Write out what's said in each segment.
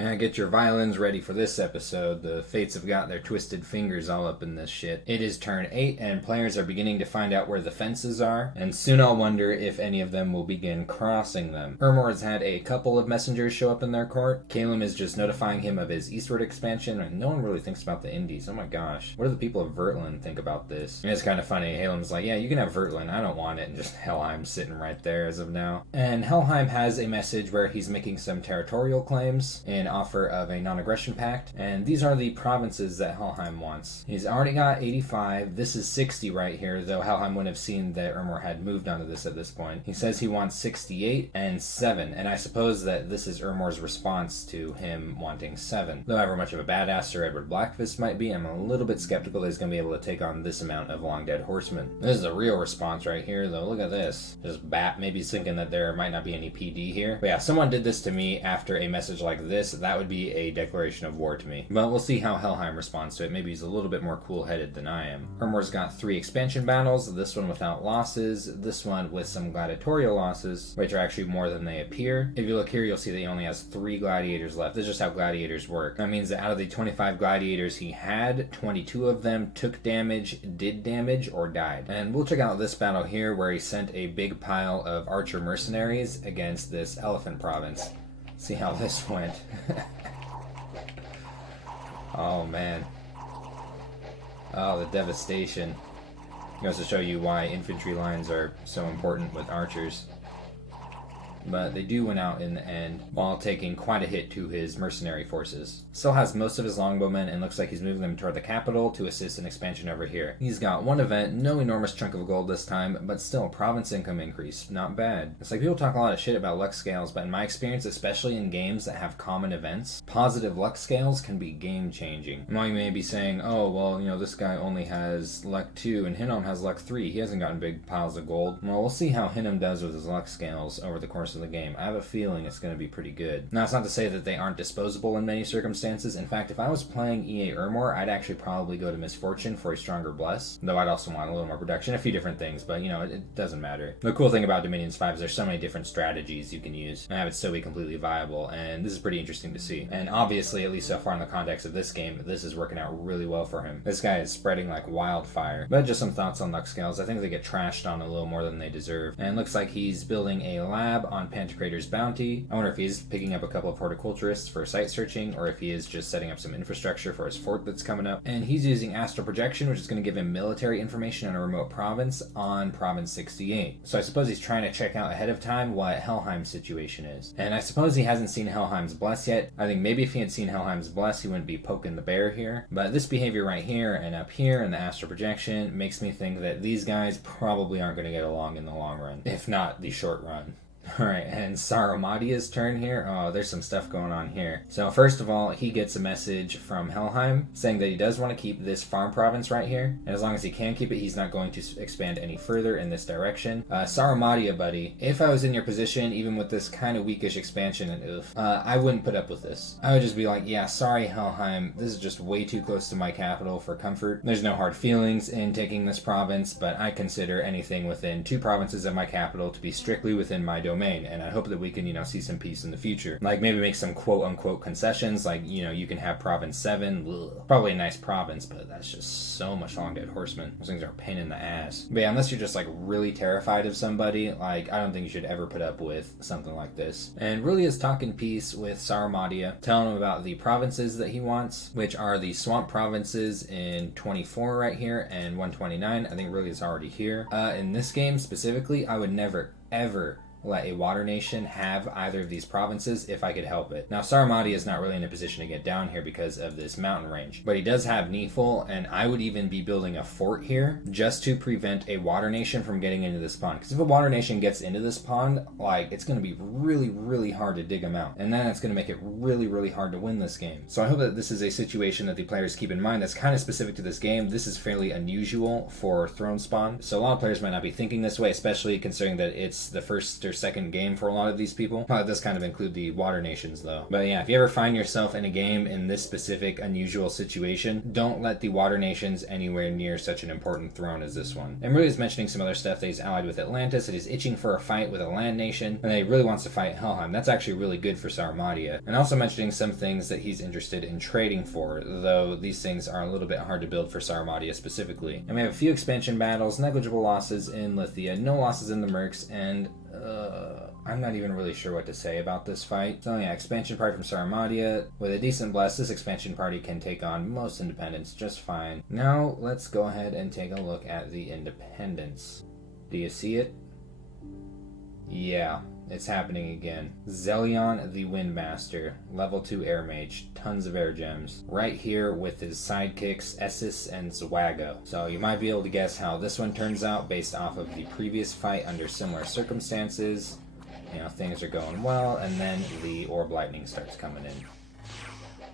And get your violins ready for this episode. The Fates have got their twisted fingers all up in this shit. It is turn 8, and players are beginning to find out where the fences are, and soon I'll wonder if any of them will begin crossing them. Ermor has had a couple of messengers show up in their court. Calum is just notifying him of his eastward expansion, and no one really thinks about the Indies. Oh my gosh. What do the people of Vertland think about this? And it's kind of funny. Calum's like, yeah, you can have Vertland. I don't want it. And just Helheim's sitting right there as of now. And Helheim has a message where he's making some territorial claims in offer of a non-aggression pact, and these are the provinces that Helheim wants. He's already got 85. This is 60 right here, though Helheim wouldn't have seen that Ermor had moved onto this at this point. He says he wants 68 and 7, and I suppose that this is Ermor's response to him wanting 7. Though however much of a badass Sir Edward Blackfist might be, I'm a little bit skeptical that he's going to be able to take on this amount of long dead horsemen. This is a real response right here, though. Look at this. Just bat. Maybe he's thinking that there might not be any PD here. But yeah, someone did this to me after a message like this. That would be a declaration of war to me. But we'll see how Helheim responds to it. Maybe he's a little bit more cool-headed than I am. Ermor's got 3 expansion battles, this one without losses, this one with some gladiatorial losses, which are actually more than they appear. If you look here, you'll see that he only has 3 gladiators left. This is just how gladiators work. That means that out of the 25 gladiators he had, 22 of them took damage, did damage, or died. And we'll check out this battle here where he sent a big pile of archer mercenaries against this elephant province. See how this went. Oh man. Oh, the devastation. It goes to show you why infantry lines are so important with archers. But they do win out in the end, while taking quite a hit to his mercenary forces. Still has most of his longbowmen, and looks like he's moving them toward the capital to assist in expansion over here. He's got one event, no enormous chunk of gold this time, but still province income increase. Not bad. It's like people talk a lot of shit about luck scales, but in my experience, especially in games that have common events, positive luck scales can be game changing. Now you may be saying, oh, well, you know, this guy only has luck 2 and Hinnom has luck 3. He hasn't gotten big piles of gold. Well, we'll see how Hinnom does with his luck scales over the course of the game. I have a feeling it's going to be pretty good. Now, it's not to say that they aren't disposable in many circumstances. In fact, if I was playing EA Ermor, I'd actually probably go to Misfortune for a stronger Bless, though I'd also want a little more production, a few different things, but, you know, it doesn't matter. The cool thing about Dominions 5 is there's so many different strategies you can use and have it still be completely viable, and this is pretty interesting to see. And obviously, at least so far in the context of this game, this is working out really well for him. This guy is spreading like wildfire. But just some thoughts on luck scales. I think they get trashed on a little more than they deserve. And it looks like he's building a lab on Pantocrator's bounty. I wonder if he's picking up a couple of horticulturists for site searching, or if he is just setting up some infrastructure for his fort that's coming up. And he's using astral projection, which is going to give him military information on a remote province on Province 68. So I suppose he's trying to check out ahead of time what Helheim's situation is. And I suppose he hasn't seen Helheim's Bless yet. I think maybe if he had seen Helheim's Bless, he wouldn't be poking the bear here. But this behavior right here and up here and the astral projection makes me think that these guys probably aren't going to get along in the long run, if not the short run. Alright, and Saromatia's turn here. Oh, there's some stuff going on here. So first of all, he gets a message from Helheim saying that he does want to keep this farm province right here, and as long as he can keep it, he's not going to expand any further in this direction. Saromatia, buddy, if I was in your position, even with this kind of weakish expansion and I wouldn't put up with this. I would just be like, yeah, sorry Helheim, this is just way too close to my capital for comfort. There's no hard feelings in taking this province, but I consider anything within 2 provinces of my capital to be strictly within my domain. And I hope that we can, you know, see some peace in the future. Like maybe make some quote-unquote concessions, like, you know, you can have Province 7. Ugh. Probably a nice province, but that's just so much long dead horsemen. Those things are a pain in the ass. But yeah, unless you're just like really terrified of somebody, like I don't think you should ever put up with something like this. And really is talking peace with Saromatia, telling him about the provinces that he wants, which are the swamp provinces in 24 right here and 129. I think really is already here. In this game specifically, I would never, ever let a water nation have either of these provinces if I could help it. Now, Saromatia is not really in a position to get down here because of this mountain range, but he does have Neefel, and I would even be building a fort here just to prevent a water nation from getting into this pond. Because if a water nation gets into this pond, like, it's going to be really, really hard to dig them out, and then it's going to make it really, really hard to win this game. So I hope that this is a situation that the players keep in mind that's kind of specific to this game. This is fairly unusual for Throne Spawn, so a lot of players might not be thinking this way, especially considering that it's the first or second game for a lot of these people. Probably does kind of include the water nations though. But yeah, if you ever find yourself in a game in this specific unusual situation, don't let the water nations anywhere near such an important throne as this one. And really is mentioning some other stuff that he's allied with Atlantis, that he's itching for a fight with a land nation, and that he really wants to fight Helheim. That's actually really good for Sarmatia. And also mentioning some things that he's interested in trading for, though these things are a little bit hard to build for Sarmatia specifically. And we have a few expansion battles, negligible losses in Lithia, no losses in the Mercs, and I'm not even really sure what to say about this fight. So yeah, expansion party from Sarmatia. With a decent bless, this expansion party can take on most independents just fine. Now let's go ahead and take a look at the independents. Do you see it? Yeah, it's happening again. Zelion the Windmaster, level 2 air mage, tons of air gems. Right here with his sidekicks Essus and Zwago. So you might be able to guess how this one turns out based off of the previous fight under similar circumstances. You know, things are going well, and then the orb lightning starts coming in.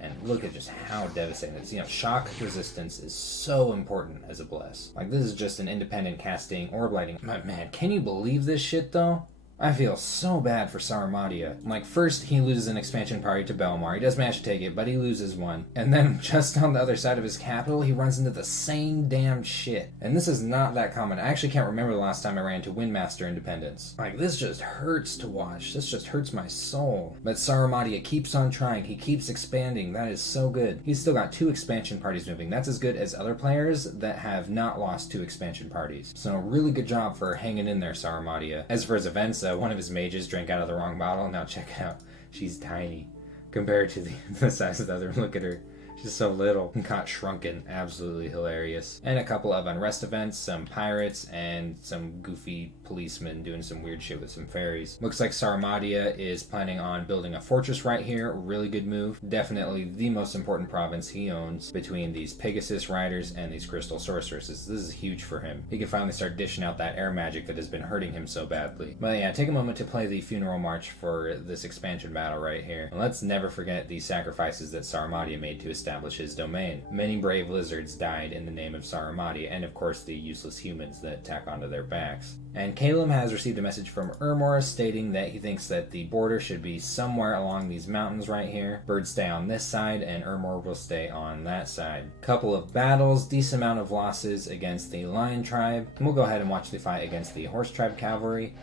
And look at just how devastating it is. You know, shock resistance is so important as a bless. Like, this is just an independent casting orb lightning. But man, can you believe this shit though? I feel so bad for Sarmatia. Like, first he loses an expansion party to Belmar. He does manage to take it, but he loses one. And then just on the other side of his capital, he runs into the same damn shit. And this is not that common. I actually can't remember the last time I ran into Windmaster Independence. Like, this just hurts to watch. This just hurts my soul. But Sarmatia keeps on trying. He keeps expanding. That is so good. He's still got 2 expansion parties moving. That's as good as other players that have not lost 2 expansion parties. So really good job for hanging in there, Sarmatia. As for his events, one of his mages drank out of the wrong bottle. Now check it out. She's tiny compared to the size of the other. Look at her. She's so little and caught shrunken. Absolutely hilarious. And a couple of unrest events, some pirates, and some goofy policemen doing some weird shit with some fairies. Looks like Sarmatia is planning on building a fortress right here. Really good move. Definitely the most important province he owns between these Pegasus riders and these crystal sorceresses. This is huge for him. He can finally start dishing out that air magic that has been hurting him so badly. But yeah, take a moment to play the funeral march for this expansion battle right here. And let's never forget the sacrifices that Sarmatia made to establish his domain. Many brave lizards died in the name of Sarmatia, and of course the useless humans that tack onto their backs. And Calum has received a message from Ermor stating that he thinks that the border should be somewhere along these mountains right here. Birds stay on this side, and Ermor will stay on that side. Couple of battles, decent amount of losses against the Lion Tribe. And we'll go ahead and watch the fight against the Horse Tribe Cavalry.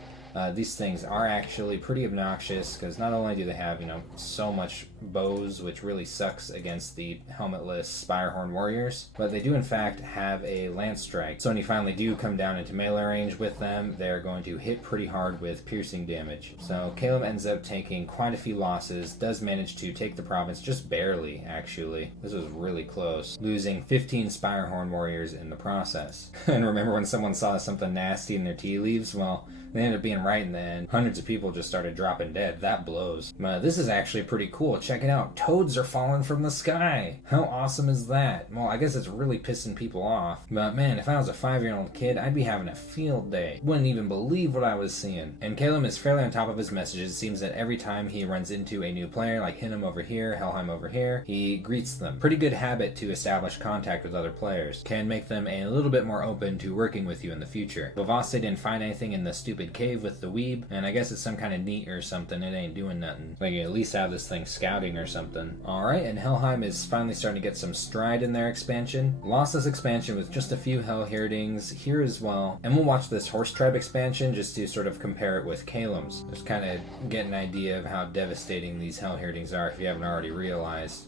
These things are actually pretty obnoxious because not only do they have, so much bows, which really sucks against the helmetless Spirehorn warriors, but they do in fact have a lance strike. So when you finally do come down into melee range with them, they're going to hit pretty hard with piercing damage. So Caleb ends up taking quite a few losses, does manage to take the province just barely, actually. This was really close, losing 15 Spirehorn warriors in the process. And remember when someone saw something nasty in their tea leaves? Well, they ended up being right in the end. Hundreds of people just started dropping dead. That blows. This is actually pretty cool. Check it out. Toads are falling from the sky. How awesome is that? Well, I guess it's really pissing people off. But man, if I was a 5-year-old kid, I'd be having a field day. Wouldn't even believe what I was seeing. And Caleb is fairly on top of his messages. It seems that every time he runs into a new player, like Hinnom over here, Helheim over here, he greets them. Pretty good habit to establish contact with other players. Can make them a little bit more open to working with you in the future. Vavaste didn't find anything in the stupid cave with the weeb, and I guess it's some kind of neat or something. It ain't doing nothing. Like, you at least have this thing scouting or something. Alright, and Helheim is finally starting to get some stride in their expansion. Lost this expansion with just a few Hell Heirdings here as well. And we'll watch this Horse Tribe expansion just to sort of compare it with Calum's. Just kind of get an idea of how devastating these Hell Heirdings are if you haven't already realized.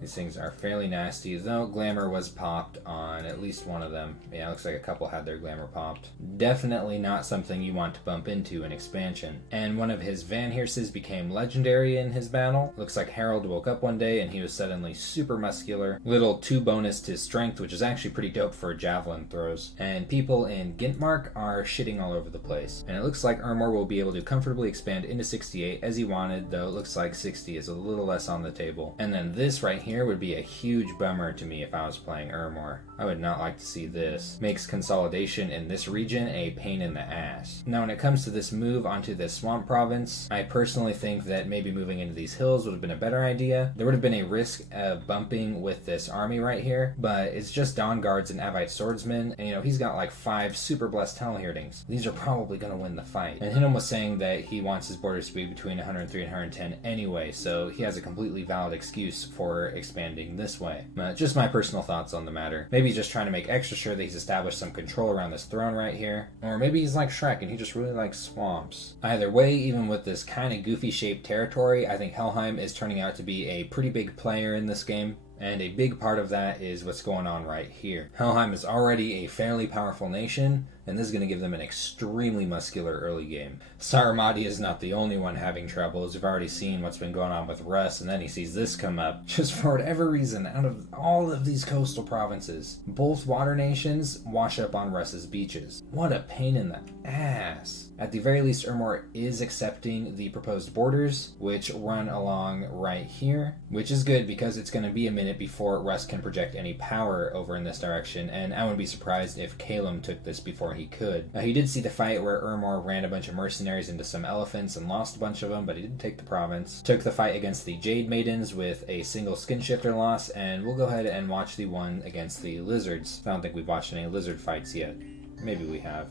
These things are fairly nasty, though glamour was popped on at least one of them. Yeah, it looks like a couple had their glamour popped. Definitely not something you want to bump into in expansion. And one of his Van Heerses became legendary in his battle. Looks like Harold woke up one day and he was suddenly super muscular. Little 2 bonus to strength, which is actually pretty dope for javelin throws. And people in Gintmark are shitting all over the place. And it looks like Ermor will be able to comfortably expand into 68 as he wanted, though it looks like 60 is a little less on the table. And then this right here here would be a huge bummer to me if I was playing Ermor. I would not like to see this. Makes consolidation in this region a pain in the ass. Now when it comes to this move onto this swamp province, I personally think that maybe moving into these hills would have been a better idea. There would have been a risk of bumping with this army right here, but it's just Dawn Guards and Avite Swordsmen, and he's got like 5 super blessed Hellherdings. These are probably going to win the fight. And Hinnom was saying that he wants his borders to be between 103 and 110 anyway, so he has a completely valid excuse for expanding this way. Just my personal thoughts on the matter. Maybe he's just trying to make extra sure that he's established some control around this throne right here. Or maybe he's like Shrek and he just really likes swamps. Either way, even with this kind of goofy shaped territory, I think Helheim is turning out to be a pretty big player in this game. And a big part of that is what's going on right here. Helheim is already a fairly powerful nation, and this is going to give them an extremely muscular early game. Saramati is not the only one having troubles. We've already seen what's been going on with Russ, and then he sees this come up. Just for whatever reason, out of all of these coastal provinces, both water nations wash up on Russ's beaches. What a pain in the ass. At the very least, Ermor is accepting the proposed borders, which run along right here, which is good because it's going to be a minute before Russ can project any power over in this direction, and I wouldn't be surprised if Calum took this before he could. Now, he did see the fight where Ermor ran a bunch of mercenaries into some elephants and lost a bunch of them, but he didn't take the province. Took the fight against the Jade Maidens with a single skin shifter loss, and we'll go ahead and watch the one against the Lizards. I don't think we've watched any Lizard fights yet. Maybe we have.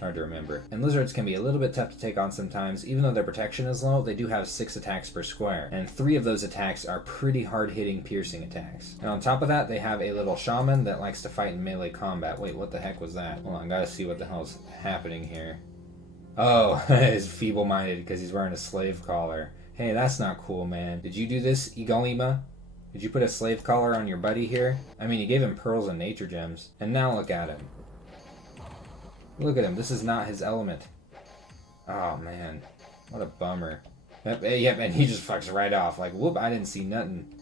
Hard to remember. And lizards can be a little bit tough to take on sometimes. Even though their protection is low, they do have 6 attacks per square, and 3 of those attacks are pretty hard-hitting piercing attacks. And on top of that, they have a little shaman that likes to fight in melee combat. Wait, what the heck was that? Hold on, gotta see what the hell's happening here. Oh, he's feeble-minded because he's wearing a slave collar. Hey, that's not cool, man. Did you do this, Igalima? Did you put a slave collar on your buddy here? I mean, you gave him pearls and nature gems. And now look at him. Look at him. This is not his element. Oh, man. What a bummer. Yep, and he just fucks right off. Like, whoop, I didn't see nothing.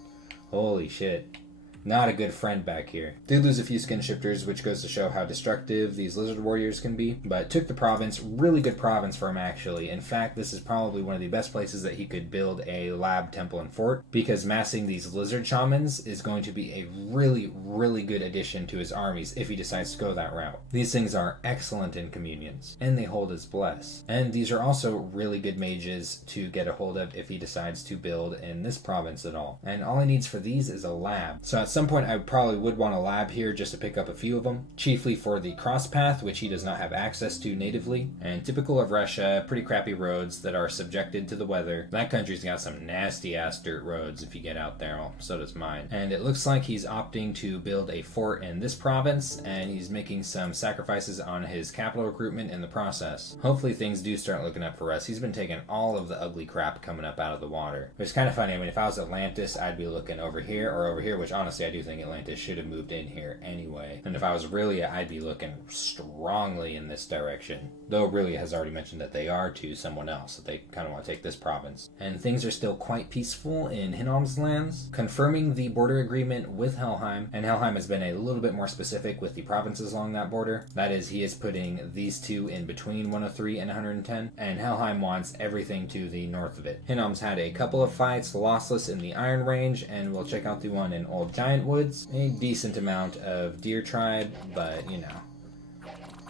Holy shit. Not a good friend back here. Did lose a few skin shifters, which goes to show how destructive these lizard warriors can be, but took the province. Really good province for him, actually. In fact, this is probably one of the best places that he could build a lab, temple, and fort, because massing these lizard shamans is going to be a really, really good addition to his armies if he decides to go that route. These things are excellent in communions, and they hold his bless. And these are also really good mages to get a hold of if he decides to build in this province at all. And all he needs for these is a lab. So at some point I probably would want a lab here just to pick up a few of them, chiefly for the cross path, which he does not have access to natively, and typical of Russia, pretty crappy roads that are subjected to the weather. That country's got some nasty ass dirt roads if you get out there. Well, so does mine. And it looks like he's opting to build a fort in this province, and he's making some sacrifices on his capital recruitment in the process. Hopefully things do start looking up for us. He's been taking all of the ugly crap coming up out of the water. It's kind of funny. I mean, if I was Atlantis, I'd be looking over here or over here, which honestly I do think Atlantis should have moved in here anyway. And if I was Aurelia, I'd be looking strongly in this direction. Though Aurelia has already mentioned that they are to someone else, that they kind of want to take this province. And things are still quite peaceful in Hinnom's lands, confirming the border agreement with Helheim. And Helheim has been a little bit more specific with the provinces along that border. That is, he is putting these two in between 103 and 110, and Helheim wants everything to the north of it. Hinnom's had a couple of fights, lossless in the Iron Range, and we'll check out the one in Old Giant Woods. A decent amount of deer tribe, but you know,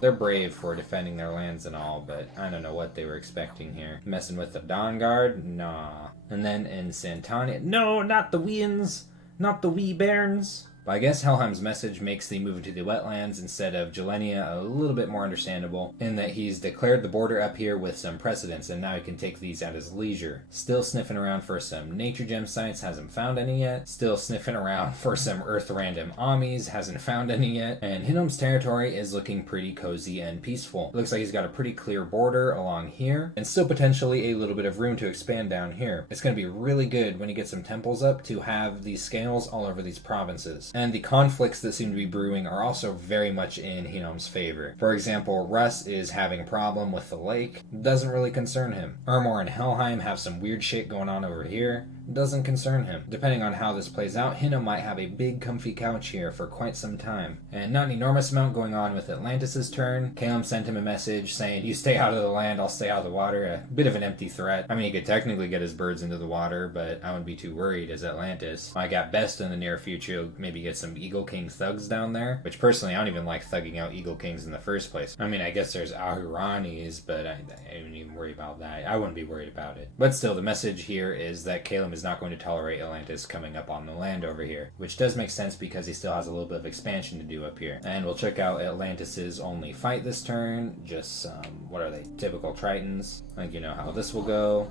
they're brave for defending their lands and all, but I don't know what they were expecting here. Messing with the Dawn Guard? Nah. And then in Santania, no, not the Weans, not the Wee Bairns. But I guess Helheim's message makes the move to the wetlands instead of Jelenia a little bit more understandable, in that he's declared the border up here with some precedence, and now he can take these at his leisure. Still sniffing around for some nature gem sites, hasn't found any yet. Still sniffing around for some earth random Amis, hasn't found any yet. And Hinnom's territory is looking pretty cozy and peaceful. Looks like he's got a pretty clear border along here, and still potentially a little bit of room to expand down here. It's going to be really good when he gets some temples up to have these scales all over these provinces. And the conflicts that seem to be brewing are also very much in Hinnom's favor. For example, Russ is having a problem with the lake. Doesn't really concern him. Ermor and Helheim have some weird shit going on over here. doesn't concern him. Depending on how this plays out, Hinnom might have a big comfy couch here for quite some time. And not an enormous amount going on with Atlantis' turn. Calum sent him a message saying, you stay out of the land, I'll stay out of the water. A bit of an empty threat. I mean, he could technically get his birds into the water, but I wouldn't be too worried as Atlantis. I got best in the near future, maybe get some Eagle King thugs down there, which personally I don't even like thugging out Eagle Kings in the first place. I mean, I guess there's Ahuranis, but I wouldn't even worry about that. I wouldn't be worried about it. But still, the message here is that Calum is not going to tolerate Atlantis coming up on the land over here, which does make sense because he still has a little bit of expansion to do up here. And we'll check out Atlantis's only fight this turn, just some, what are they, typical Tritons. I think you know how this will go.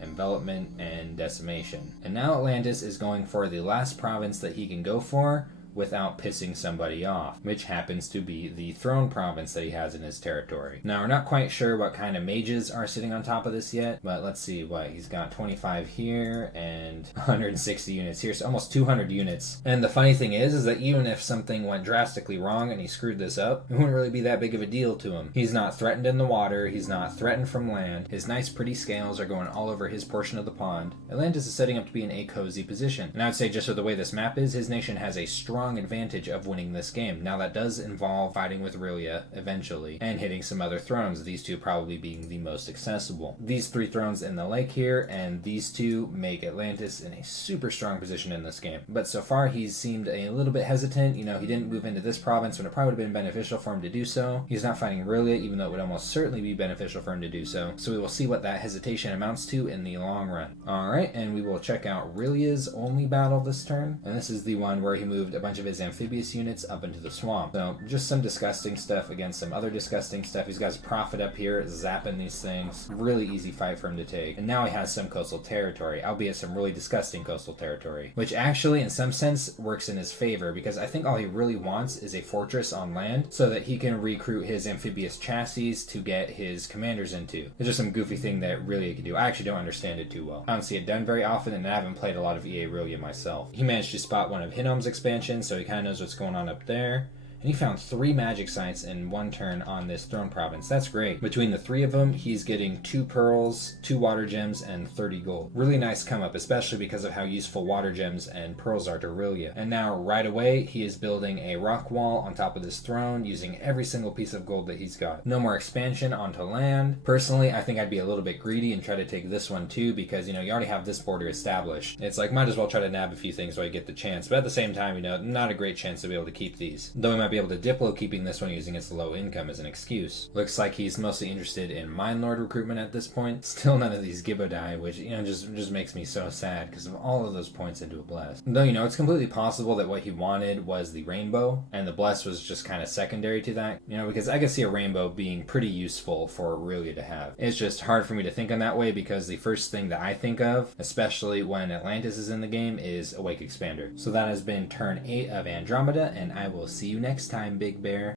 Envelopment and Decimation. And now Atlantis is going for the last province that he can go for without pissing somebody off, which happens to be the throne province that he has in his territory. Now, we're not quite sure what kind of mages are sitting on top of this yet, but let's see what, he's got 25 here and 160 units here, so almost 200 units. And the funny thing is that even if something went drastically wrong and he screwed this up, it wouldn't really be that big of a deal to him. He's not threatened in the water, he's not threatened from land, his nice pretty scales are going all over his portion of the pond. Atlantis is setting up to be in a cozy position. And I would say just with the way this map is, his nation has a strong advantage of winning this game. Now that does involve fighting with Aurelia eventually and hitting some other thrones, these two probably being the most accessible. These three thrones in the lake here and these two make Atlantis in a super strong position in this game. But so far he's seemed a little bit hesitant. You know, he didn't move into this province when it probably would have been beneficial for him to do so. He's not fighting Aurelia even though it would almost certainly be beneficial for him to do so. So we will see what that hesitation amounts to in the long run. Alright, and we will check out Aurelia's only battle this turn. And this is the one where he moved a bunch of his amphibious units up into the swamp. So just some disgusting stuff against some other disgusting stuff. He's got his prophet up here zapping these things. Really easy fight for him to take. And now he has some coastal territory, albeit some really disgusting coastal territory, which actually in some sense works in his favor because I think all he really wants is a fortress on land so that he can recruit his amphibious chassis to get his commanders into. It's just some goofy thing that really could do. I actually don't understand it too well. I don't see it done very often and I haven't played a lot of EA Aurelia myself. He managed to spot one of Hinnom's expansions, so he kind of knows what's going on up there. And he found 3 magic sites in one turn on this throne province. That's great. Between the 3 of them, he's getting 2 pearls, 2 water gems, and 30 gold. Really nice come up, especially because of how useful water gems and pearls are to Aurelia. And now, right away, he is building a rock wall on top of this throne using every single piece of gold that he's got. No more expansion onto land. Personally, I think I'd be a little bit greedy and try to take this one too because, you know, you already have this border established. It's like, might as well try to nab a few things so I get the chance. But at the same time, you know, not a great chance to be able to keep these. Though we might be able to Diplo keeping this one using its low income as an excuse. Looks like he's mostly interested in Mine Lord recruitment at this point. Still none of these Gibbodai, which, you know, just makes me so sad because of all of those points into a Bless. Though, you know, it's completely possible that what he wanted was the Rainbow, and the Bless was just kind of secondary to that, you know, because I could see a Rainbow being pretty useful for Aurelia to have. It's just hard for me to think in that way because the first thing that I think of, especially when Atlantis is in the game, is Awake Expander. So that has been turn 8 of Andromeda, and I will see you next time, Big Bear.